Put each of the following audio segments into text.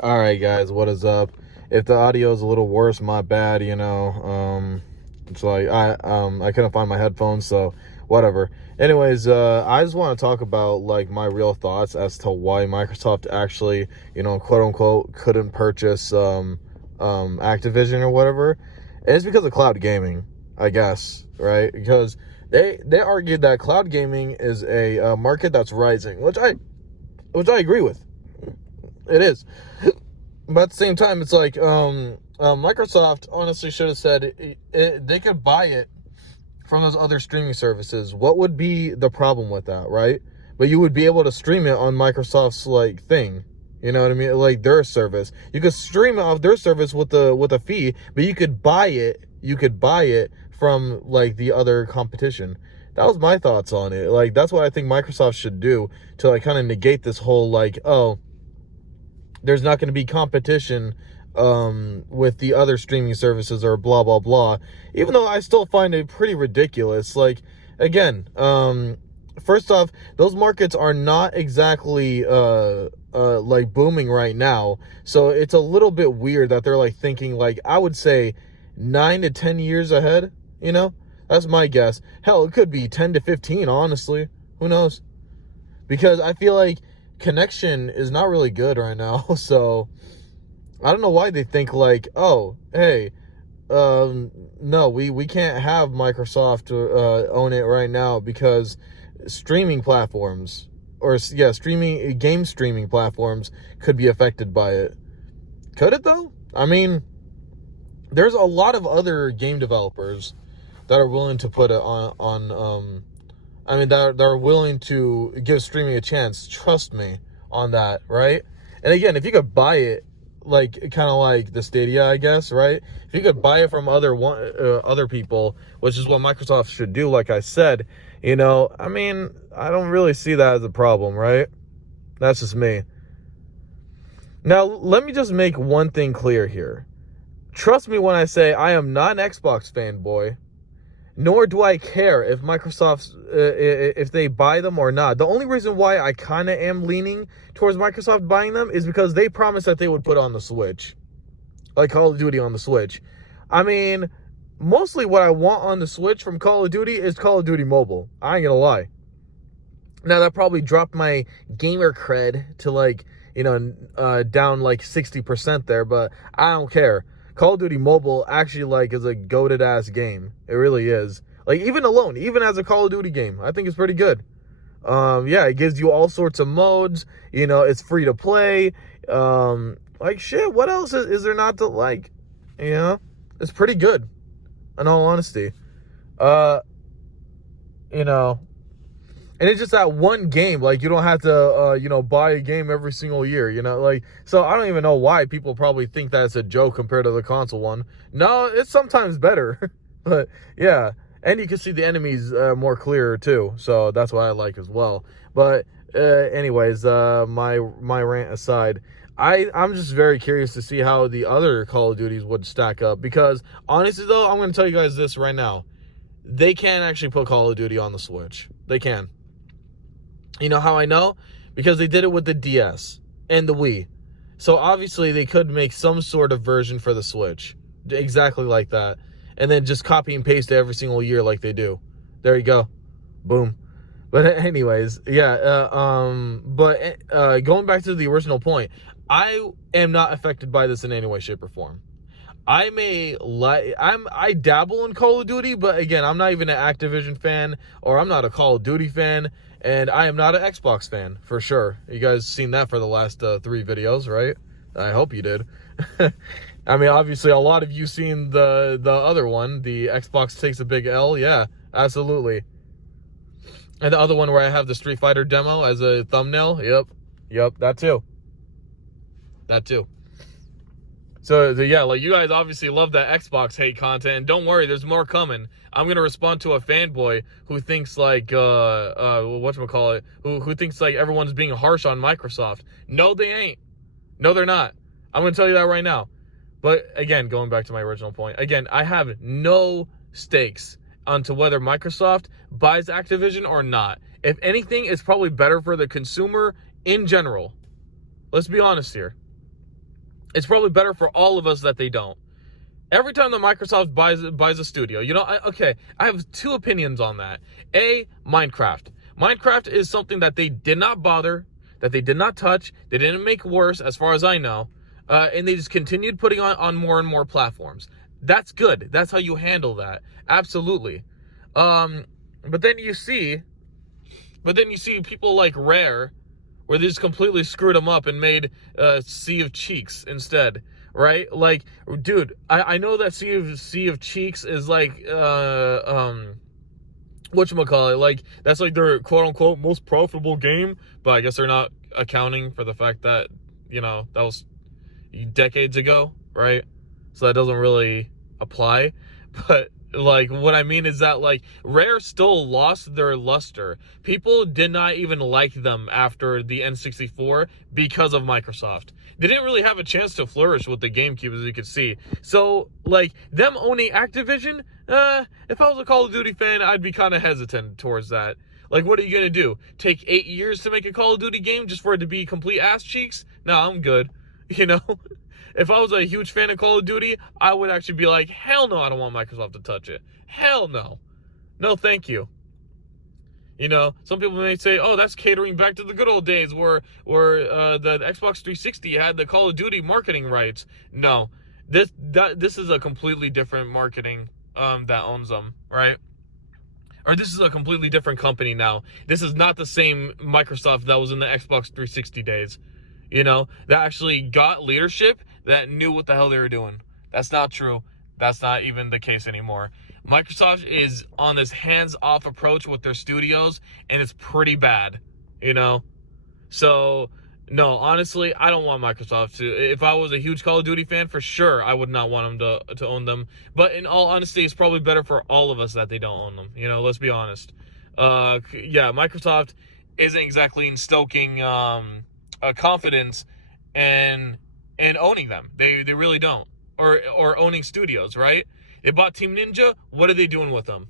All right, guys, what is up? If the audio is a little worse, my bad. It's like I couldn't find my headphones, so whatever. Anyways, I just want to talk about like my real thoughts as to why Microsoft actually, quote unquote, couldn't purchase Activision or whatever. And it's because of cloud gaming, I guess, right? Because they argued that cloud gaming is a market that's rising, which I agree with. It is. But at the same time, it's like Microsoft honestly should have said they could buy it from those other streaming services. What would be the problem with that, right? But you would be able to stream it on Microsoft's like thing. You know what I mean? Like their service. You could stream it off their service with a fee, but you could buy it. You could buy it from like the other competition. That was my thoughts on it. Like that's what I think Microsoft should do to like kind of negate this whole like, oh, there's not going to be competition with the other streaming services or blah, blah, blah. Even though I still find it pretty ridiculous. Like, again, first off, those markets are not exactly like booming right now. So it's a little bit weird that they're like thinking like, I would say 9 to 10 years ahead, That's my guess. Hell, it could be 10 to 15, honestly. Who knows? Because I feel like connection is not really good right now. So I don't know why they think like, oh, hey, no, we can't have Microsoft own it right now because streaming platforms game streaming platforms could be affected by it. Could it though? I mean, there's a lot of other game developers that are willing to put it on that are willing to give streaming a chance. Trust me on that, right? And again, if you could buy it, like kind of like the Stadia, I guess, right? If you could buy it from other people, which is what Microsoft should do, like I said, I don't really see that as a problem, right? That's just me. Now, let me just make one thing clear here. Trust me when I say I am not an Xbox fanboy. Nor do I care if Microsoft, if they buy them or not. The only reason why I kind of am leaning towards Microsoft buying them is because they promised that they would put on the Switch. Like Call of Duty on the Switch. I mean, mostly what I want on the Switch from Call of Duty is Call of Duty Mobile. I ain't gonna lie. Now, that probably dropped my gamer cred to like, down like 60% there, but I don't care. Call of Duty Mobile actually like is a goated ass game. It really is. Like even as a Call of Duty game, I think it's pretty good. It gives you all sorts of modes. It's free to play. Like shit. What else is there not to like? It's pretty good. In all honesty, and it's just that one game. Like you don't have to, buy a game every single year. So I don't even know why people probably think that it's a joke compared to the console one. No, it's sometimes better, but yeah. And you can see the enemies more clearer too. So that's what I like as well. But anyways, my rant aside, I'm just very curious to see how the other Call of Duties would stack up. Because honestly though, I'm going to tell you guys this right now. They can actually put Call of Duty on the Switch. They can. You know how I know? Because they did it with the DS and the Wii. So obviously they could make some sort of version for the Switch. Exactly like that. And then just copy and paste it every single year like they do. There you go. Boom. But anyways, yeah. Going back to the original point, I am not affected by this in any way, shape, or form. I dabble in Call of Duty, but again, I'm not even an Activision fan, or I'm not a Call of Duty fan, and I am not an Xbox fan, for sure. You guys seen that for the last 3 videos, right? I hope you did. I mean, obviously, a lot of you seen the other one, the Xbox takes a big L. Yeah, absolutely. And the other one where I have the Street Fighter demo as a thumbnail. Yep, that too. So, yeah, like, you guys obviously love that Xbox hate content. And don't worry, there's more coming. I'm going to respond to a fanboy who thinks, like, whatchamacallit, who thinks, like, everyone's being harsh on Microsoft. No, they ain't. No, they're not. I'm going to tell you that right now. But, again, going back to my original point. Again, I have no stakes onto whether Microsoft buys Activision or not. If anything, it's probably better for the consumer in general. Let's be honest here. It's probably better for all of us that they don't. Every time that Microsoft buys a studio, I have two opinions on that. Minecraft. Minecraft is something that they did not bother, that they did not touch, they didn't make worse, as far as I know, and they just continued putting on more and more platforms. That's good. That's how you handle that. Absolutely. But then you see people like Rare, where they just completely screwed them up and made Sea of Cheeks instead. Right? Like, dude, I know that Sea of Cheeks is like, whatchamacallit, like, that's like their quote-unquote most profitable game, but I guess they're not accounting for the fact that, that was decades ago, right? So that doesn't really apply. But, like, what I mean is that, like, Rare still lost their luster. People did not even like them after the N64 because of Microsoft. They didn't really have a chance to flourish with the GameCube, as you could see. So, like, them owning Activision, if I was a Call of Duty fan, I'd be kind of hesitant towards that. Like, what are you going to do? Take 8 years to make a Call of Duty game just for it to be complete ass cheeks? No, I'm good. If I was a huge fan of Call of Duty, I would actually be like, hell no, I don't want Microsoft to touch it. Hell no. No, thank you. Some people may say, oh, that's catering back to the good old days where the Xbox 360 had the Call of Duty marketing rights. No, this is a completely different marketing that owns them, right? Or this is a completely different company now. This is not the same Microsoft that was in the Xbox 360 days. That actually got leadership that knew what the hell they were doing. That's not true. That's not even the case anymore. Microsoft is on this hands-off approach with their studios, and it's pretty bad, So, no, honestly, I don't want Microsoft to. If I was a huge Call of Duty fan, for sure, I would not want them to own them. But in all honesty, it's probably better for all of us that they don't own them. Let's be honest. Microsoft isn't exactly stoking confidence and owning them. They really don't. Or owning studios, right? They bought Team Ninja. What are they doing with them?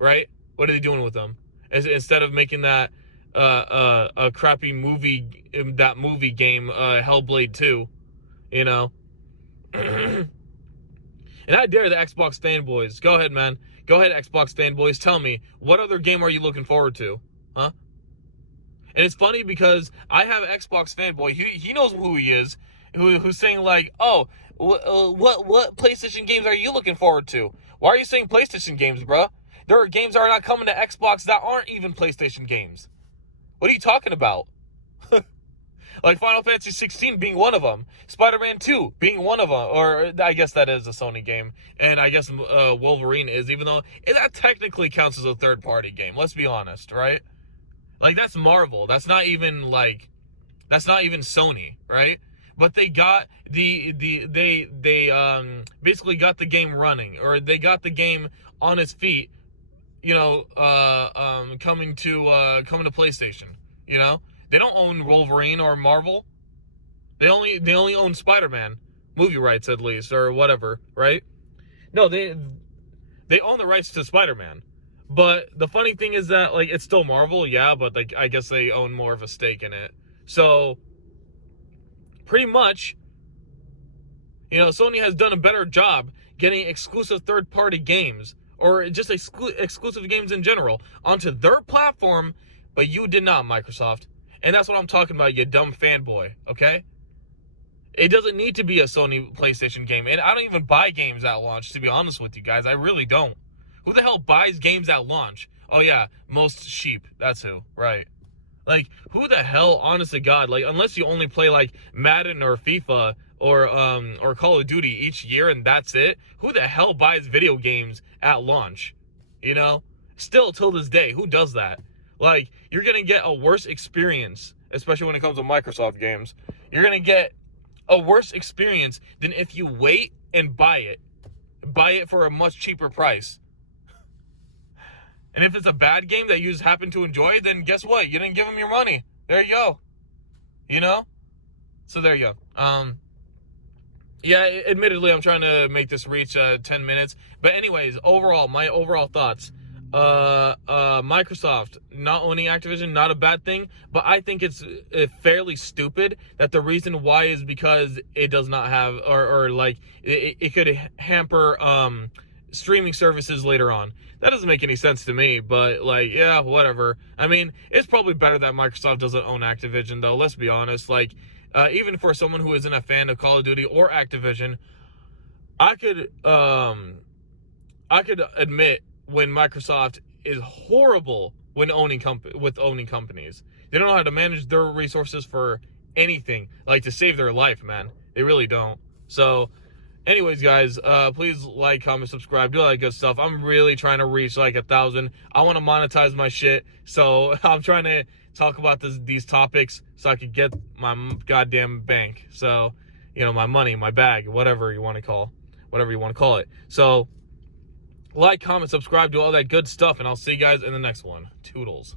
Right? What are they doing with them? Instead of making that a crappy movie game, Hellblade 2, And I dare the Xbox fanboys. Go ahead, man. Go ahead, Xbox fanboys. Tell me, what other game are you looking forward to? Huh? And it's funny because I have Xbox fanboy. He knows who he is. Who's saying like, oh, what PlayStation games are you looking forward to? Why are you saying PlayStation games, bruh? There are games that are not coming to Xbox that aren't even PlayStation games. What are you talking about? Like Final Fantasy 16 being one of them. Spider-Man 2 being one of them. Or I guess that is a Sony game. And I guess Wolverine is, even though that technically counts as a third-party game. Let's be honest, right? Like, that's Marvel. That's not even Sony, right? But they got they basically got the game running, or they got the game on its feet, coming to PlayStation. They don't own Wolverine or Marvel. They only own Spider-Man movie rights, at least, or whatever, right? No, they own the rights to Spider-Man. But the funny thing is that, like, it's still Marvel, yeah, but like, I guess they own more of a stake in it. So pretty much, Sony has done a better job getting exclusive third-party games, or just exclusive games in general, onto their platform, but you did not, Microsoft. And that's what I'm talking about, you dumb fanboy, okay? It doesn't need to be a Sony PlayStation game, and I don't even buy games at launch, to be honest with you guys. I really don't. Who the hell buys games at launch? Oh yeah, most sheep. That's who, right? Like, who the hell, honest to God, like, unless you only play, like, Madden or FIFA or Call of Duty each year and that's it, who the hell buys video games at launch? Still, till this day, who does that? Like, you're going to get a worse experience, especially when it comes to Microsoft games. You're going to get a worse experience than if you wait and buy it. Buy it for a much cheaper price. And if it's a bad game that you just happen to enjoy, then guess what? You didn't give them your money. There you go. So there you go. Yeah, admittedly, I'm trying to make this reach 10 minutes. But anyways, my overall thoughts. Microsoft not owning Activision, not a bad thing, but I think it's fairly stupid that the reason why is because it does not have, or like, it could hamper, streaming services later on. That doesn't make any sense to me, but like, yeah, whatever. I mean, it's probably better that Microsoft doesn't own Activision, though, let's be honest. Like, even for someone who isn't a fan of Call of Duty or Activision, I could admit when Microsoft is horrible when owning companies. They don't know how to manage their resources for anything, like to save their life, man. They really don't. So, anyways, guys, please like, comment, subscribe, do all that good stuff. I'm really trying to reach like 1,000. I want to monetize my shit, so I'm trying to talk about these topics so I could get my goddamn bank. So, you know, my money, my bag, whatever you want to call it. So, like, comment, subscribe, do all that good stuff, and I'll see you guys in the next one. Toodles.